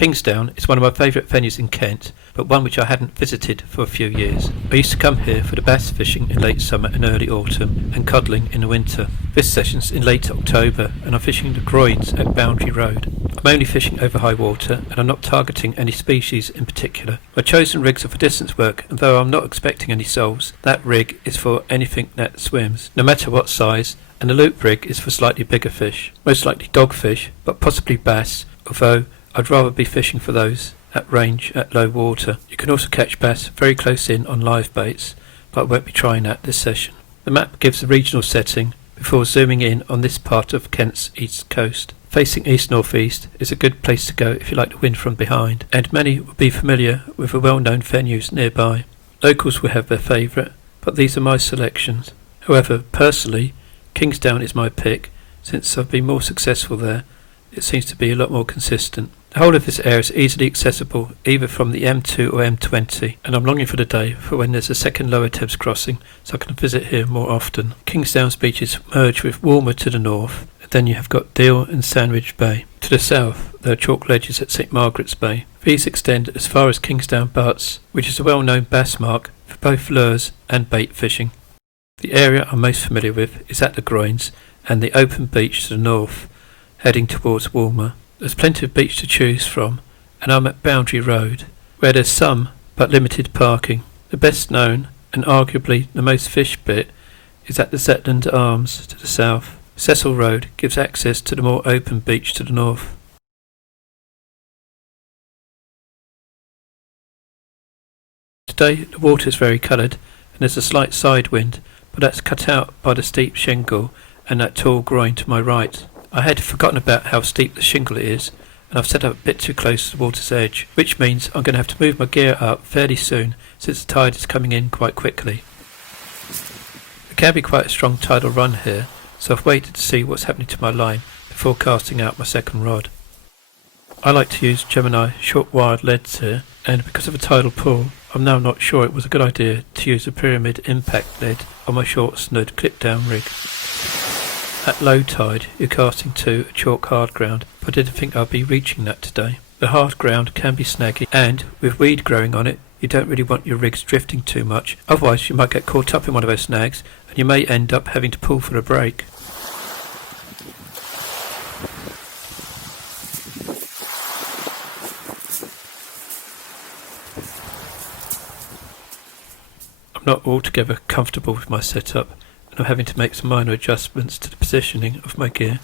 Kingsdown is one of my favourite venues in Kent, but one which I hadn't visited for a few years. I used to come here for the bass fishing in late summer and early autumn, and codling in the winter. This session's in late October, and I'm fishing the groins at Boundary Road. I'm only fishing over high water, and I'm not targeting any species in particular. My chosen rigs are for distance work, and though I'm not expecting any soles, that rig is for anything that swims, no matter what size, and the loop rig is for slightly bigger fish, most likely dogfish, but possibly bass, although I'd rather be fishing for those at range at low water. You can also catch bass very close in on live baits, but I won't be trying that this session. The map gives the regional setting before zooming in on this part of Kent's east coast. Facing east-northeast is a good place to go if you like the wind from behind, and many will be familiar with the well-known venues nearby. Locals will have their favourite, but these are my selections. However, personally, Kingsdown is my pick. Since I've been more successful there, it seems to be a lot more consistent. The whole of this area is easily accessible either from the M2 or M20, and I'm longing for the day for when there's a second Lower Thames crossing so I can visit here more often. Kingsdown's beaches merge with Walmer to the north, and then you have got Deal and Sandwich Bay. To the south there are chalk ledges at St Margaret's Bay. These extend as far as Kingsdown Butts, which is a well-known bass mark for both lures and bait fishing. The area I'm most familiar with is at the groins and the open beach to the north, heading towards Walmer. There's plenty of beach to choose from, and I'm at Boundary Road, where there's some but limited parking. The best known, and arguably the most fished bit, is at the Zetland Arms to the south. Cecil Road gives access to the more open beach to the north. Today the water is very coloured, and there's a slight side wind, but that's cut out by the steep shingle and that tall groin to my right. I had forgotten about how steep the shingle is, and I've set up a bit too close to the water's edge, which means I'm going to have to move my gear up fairly soon since the tide is coming in quite quickly. There can be quite a strong tidal run here, so I've waited to see what's happening to my line before casting out my second rod. I like to use Gemini short wired leads here, and because of a tidal pull, I'm now not sure it was a good idea to use a pyramid impact lead on my short snood clip down rig. At low tide, you're casting to a chalk hard ground, but I didn't think I'd be reaching that today. The hard ground can be snaggy, and with weed growing on it, you don't really want your rigs drifting too much, otherwise you might get caught up in one of those snags, and you may end up having to pull for a break. I'm not altogether comfortable with my setup, and I'm having to make some minor adjustments to the positioning of my gear.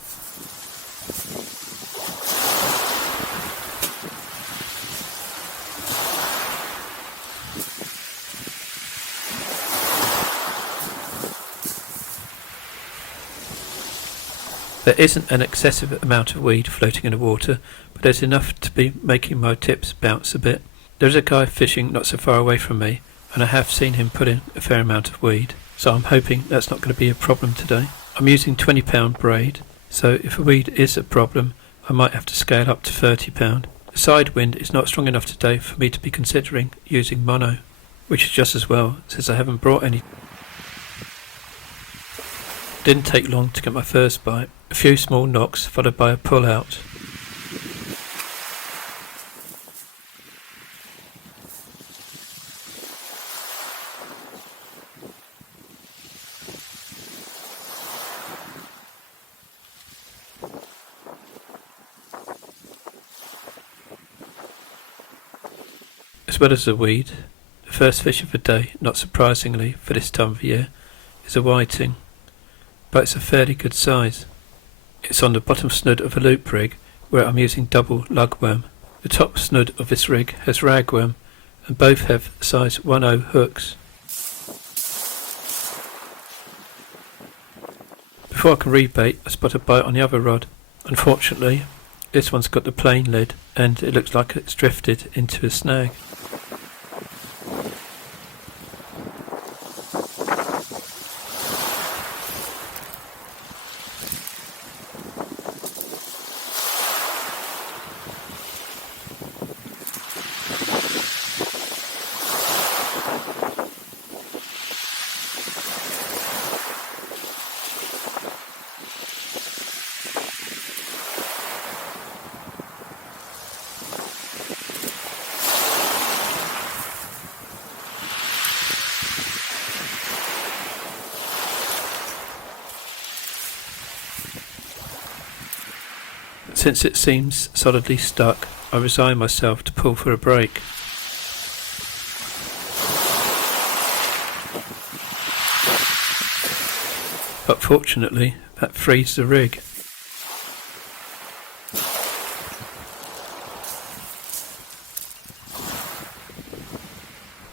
There isn't an excessive amount of weed floating in the water, but there's enough to be making my tips bounce a bit. There's a guy fishing not so far away from me, and I have seen him put in a fair amount of weed, so I'm hoping that's not going to be a problem today. I'm using 20-pound braid, so if a weed is a problem, I might have to scale up to 30-pound. The side wind is not strong enough today for me to be considering using mono, which is just as well since I haven't brought any. Didn't take long to get my first bite. A few small knocks followed by a pull out. As well as the weed, the first fish of the day, not surprisingly for this time of year, is a whiting, but it's a fairly good size. It's on the bottom snood of a loop rig where I'm using double lugworm. The top snood of this rig has ragworm, and both have size 1/0 hooks. Before I can rebait, I spot a bite on the other rod. Unfortunately, this one's got the plain lead, and it looks like it's drifted into a snag. Since it seems solidly stuck, I resign myself to pull for a break. But fortunately, that frees the rig.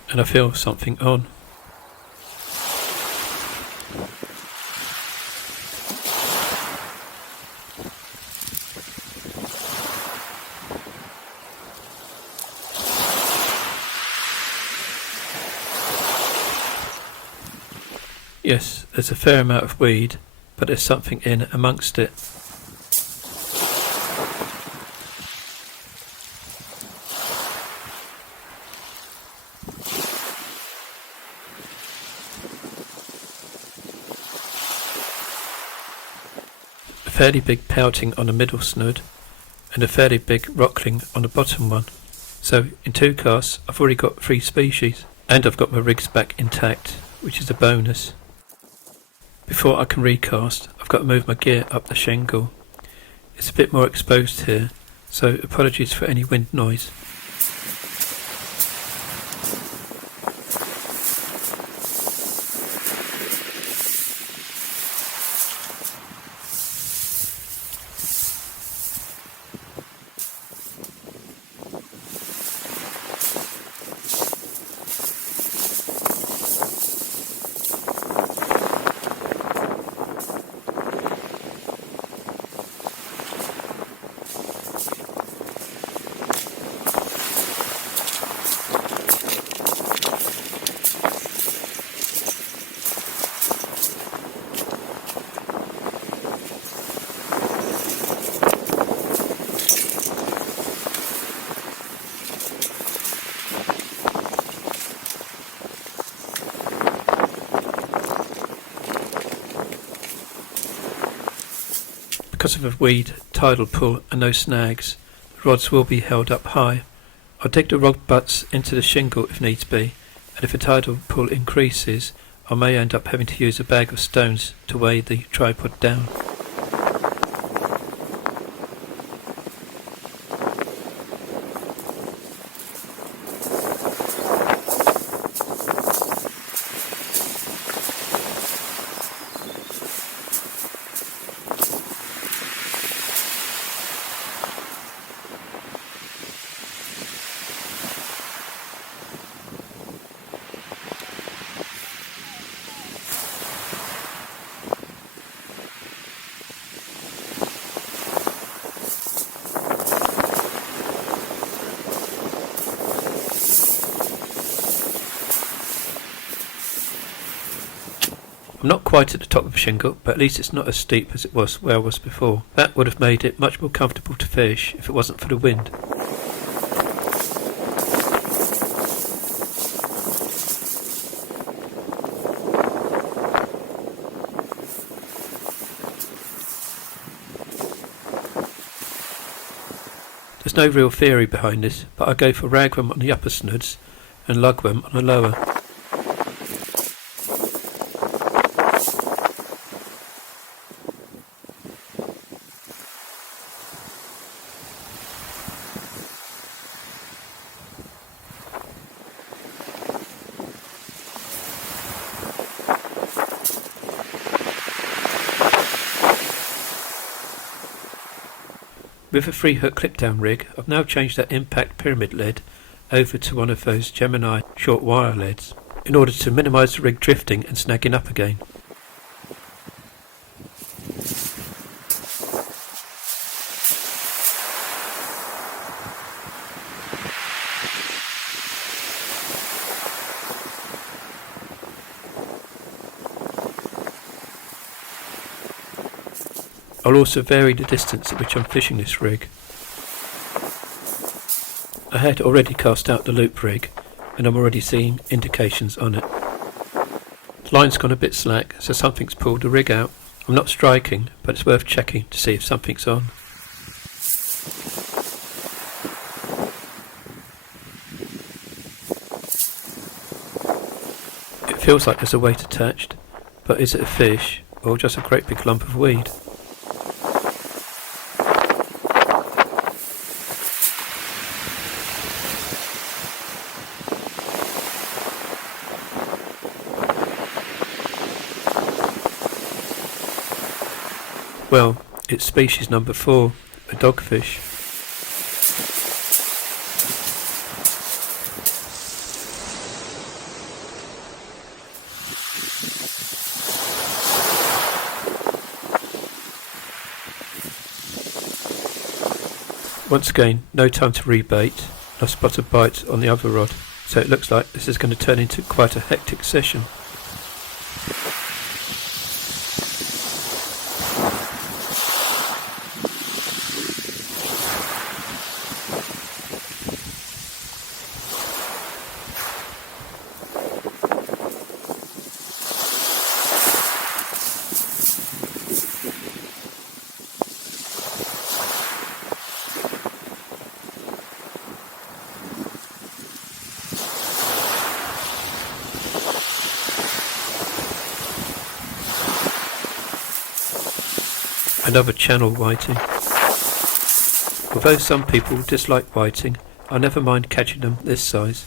And I feel something on. Yes, there's a fair amount of weed, but there's something in amongst it. A fairly big pouting on the middle snood, and a fairly big rockling on the bottom one. So in 2 casts I've already got 3 species, and I've got my rigs back intact, which is a bonus. Before I can recast, I've got to move my gear up the shingle. It's a bit more exposed here, so apologies for any wind noise. Because of a weed, tidal pull and no snags, the rods will be held up high. I'll dig the rod butts into the shingle if needs be, and if the tidal pull increases, I may end up having to use a bag of stones to weigh the tripod down. I'm not quite at the top of the shingle, but at least it's not as steep as it was where I was before. That would have made it much more comfortable to fish if it wasn't for the wind. There's no real theory behind this, but I go for ragworm on the upper snoods and lugworm on the lower. With a 3-hook clip-down rig, I've now changed that impact pyramid lead over to one of those Gemini short wire leads in order to minimise the rig drifting and snagging up again. I'll also vary the distance at which I'm fishing this rig. I had already cast out the loop rig and I'm already seeing indications on it. The line's gone a bit slack, so something's pulled the rig out. I'm not striking, but it's worth checking to see if something's on. It feels like there's a weight attached, but is it a fish or just a great big lump of weed? Well, it's species number 4, a dogfish. Once again, no time to rebait. I spot a bite on the other rod, so it looks like this is going to turn into quite a hectic session. Another channel whiting. Although some people dislike whiting, I never mind catching them this size.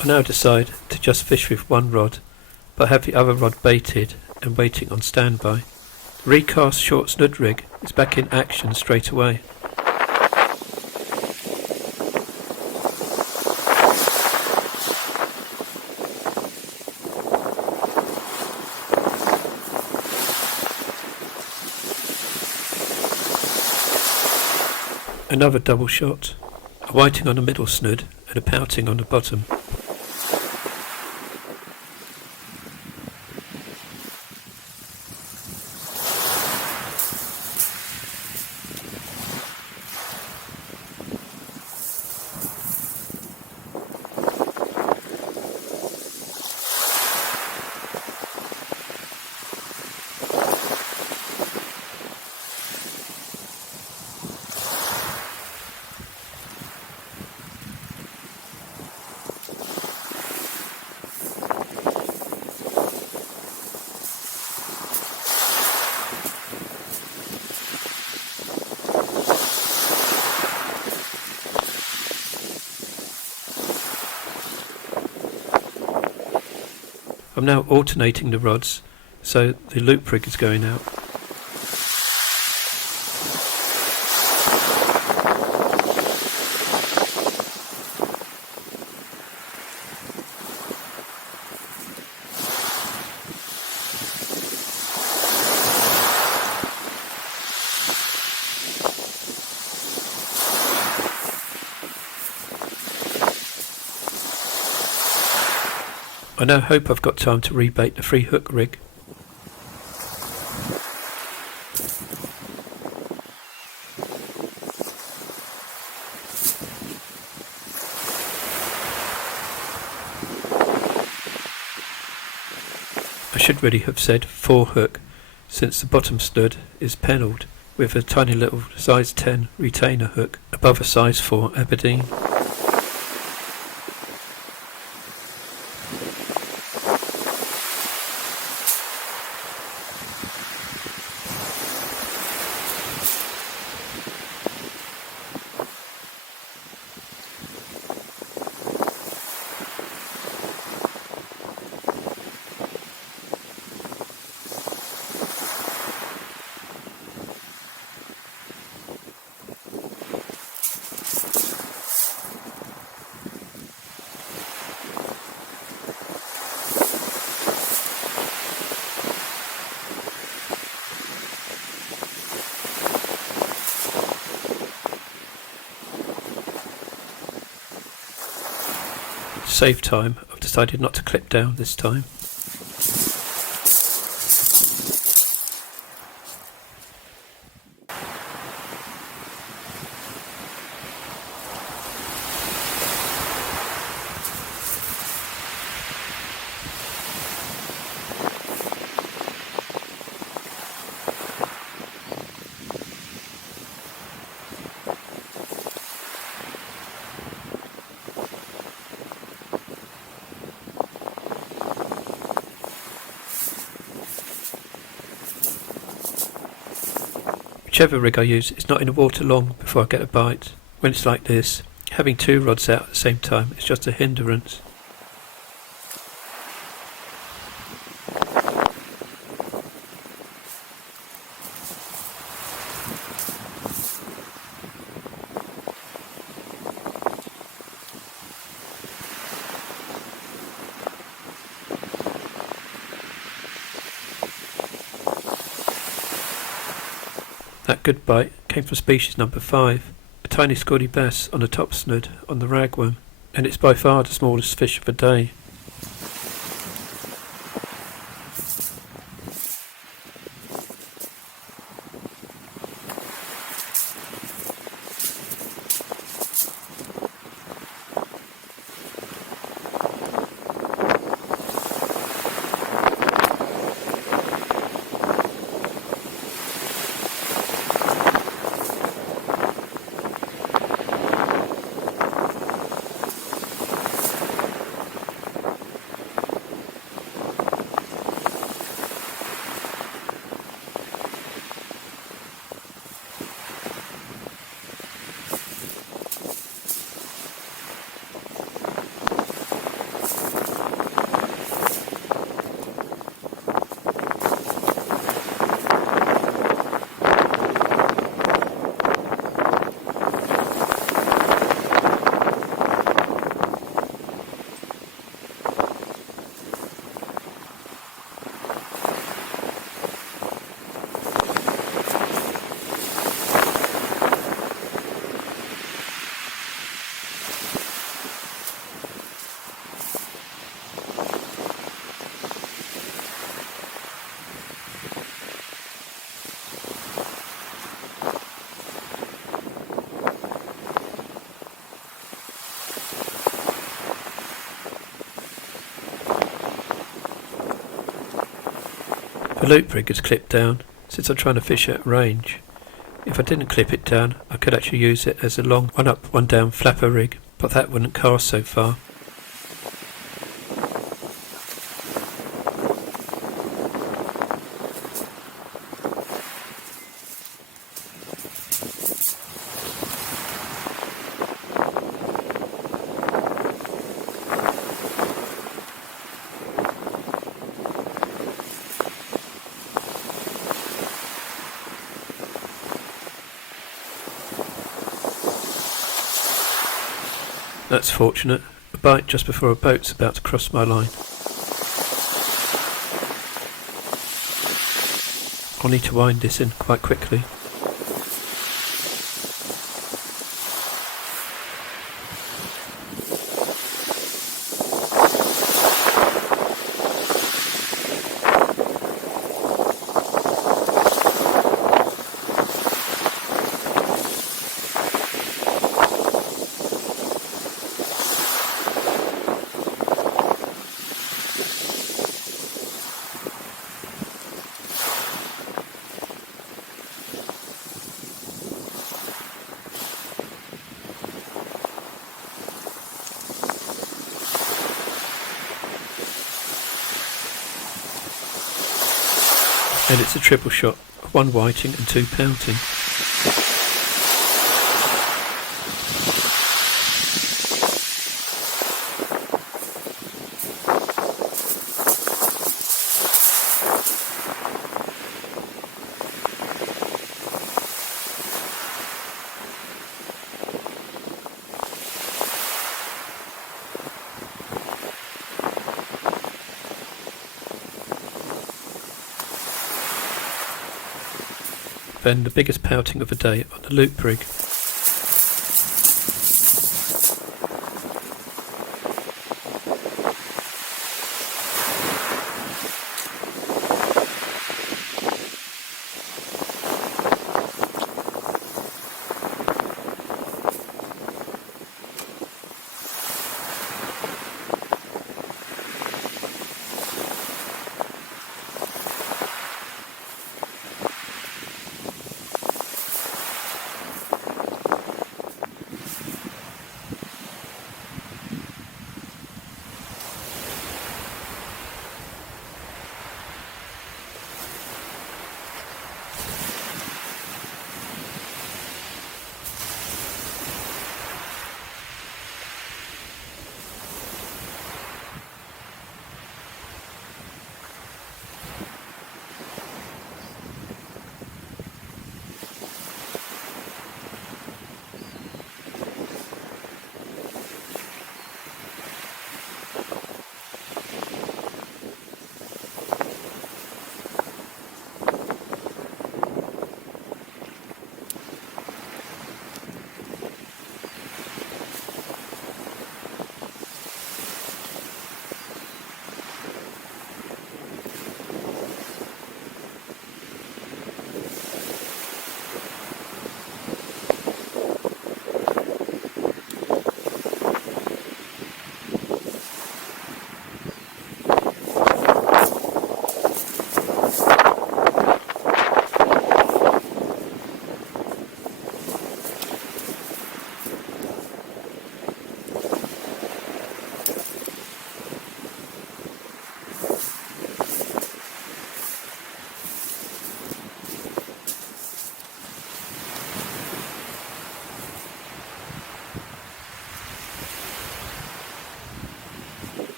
I now decide to just fish with one rod, but have the other rod baited and waiting on standby. The recast short snood rig is back in action straight away. Another double shot, a whiting on the middle snood and a pouting on the bottom. I'm now alternating the rods, so the loop rig is going out. I now hope I've got time to rebait the free hook rig. I should really have said 4 hook, since the bottom stud is pennelled with a tiny little size 10 retainer hook above a size 4 Aberdeen. To save time, I've decided not to clip down this time. Whichever rig I use is not in the water long before I get a bite. When it's like this, having two rods out at the same time is just a hindrance. That good bite came from species number 5, a tiny scrawny bass on a top snood on the ragworm, and it's by far the smallest fish of the day. The loop rig is clipped down since I'm trying to fish at range. If I didn't clip it down, I could actually use it as a long one up one down flapper rig, but that wouldn't cast so far. That's fortunate. A bite just before a boat's about to cross my line. I'll need to wind this in quite quickly. And it's a triple shot, 1 whiting and 2 pouting. Then the biggest pouting of the day on the loop rig.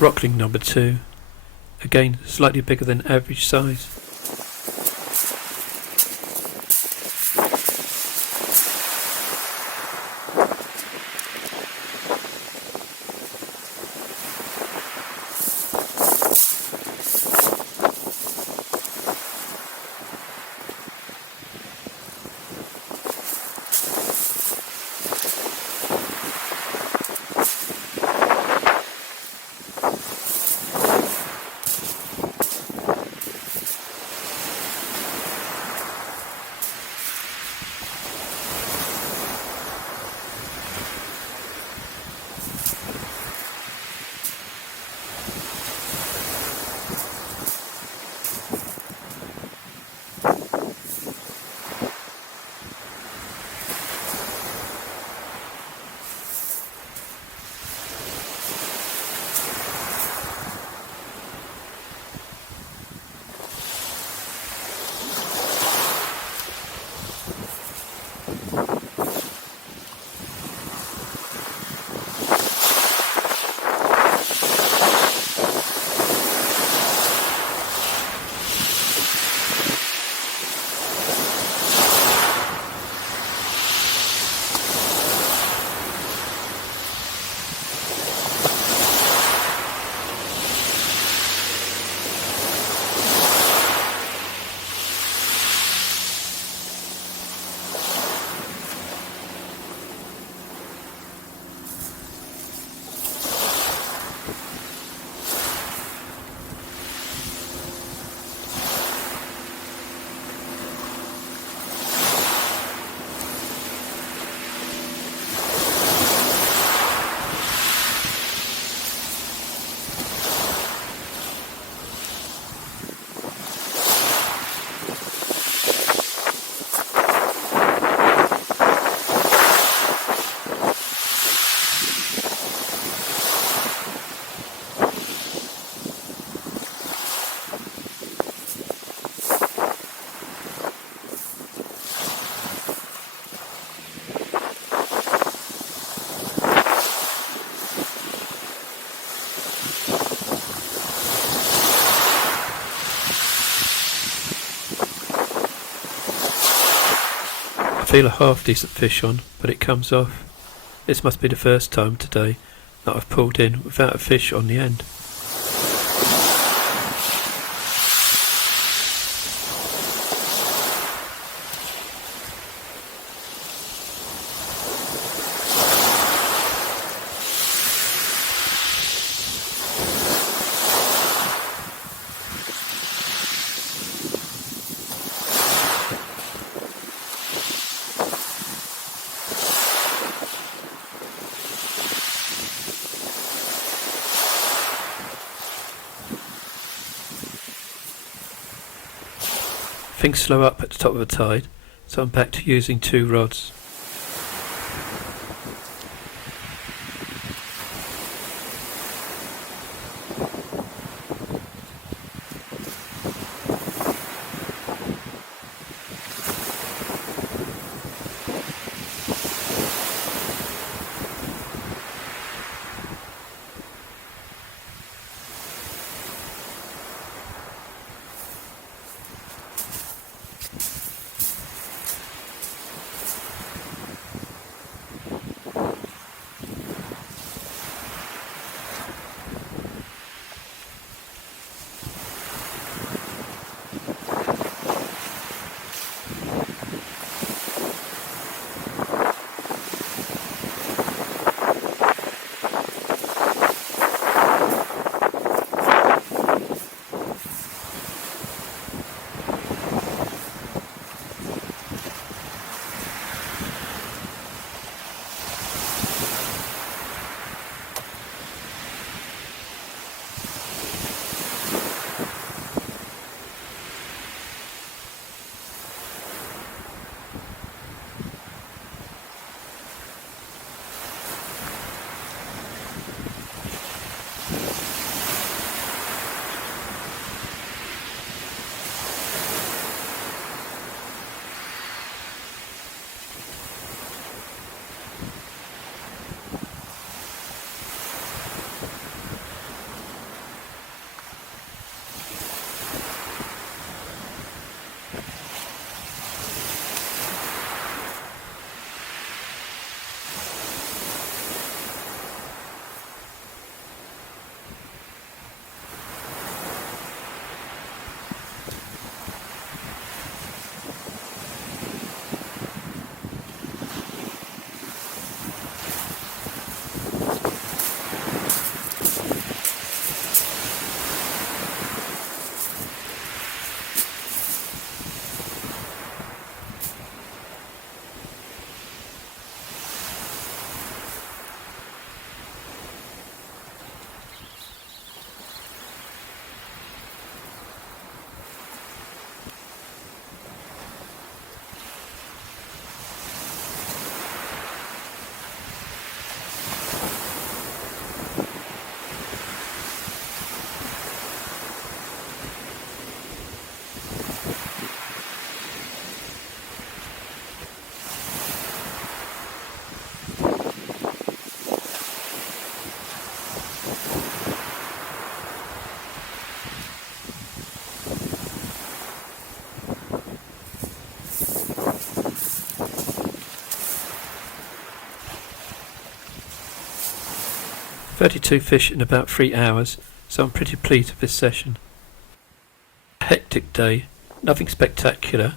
Rockling number 2. Again, slightly bigger than average size. I feel a half decent fish on, but it comes off. This must be the first time today that I've pulled in without a fish on the end. Things slow up at the top of the tide, so I'm back to using 2 rods. 32 fish in about 3 hours, so I'm pretty pleased with this session. A hectic day, nothing spectacular,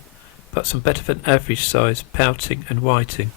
but some better than average size pouting and whiting.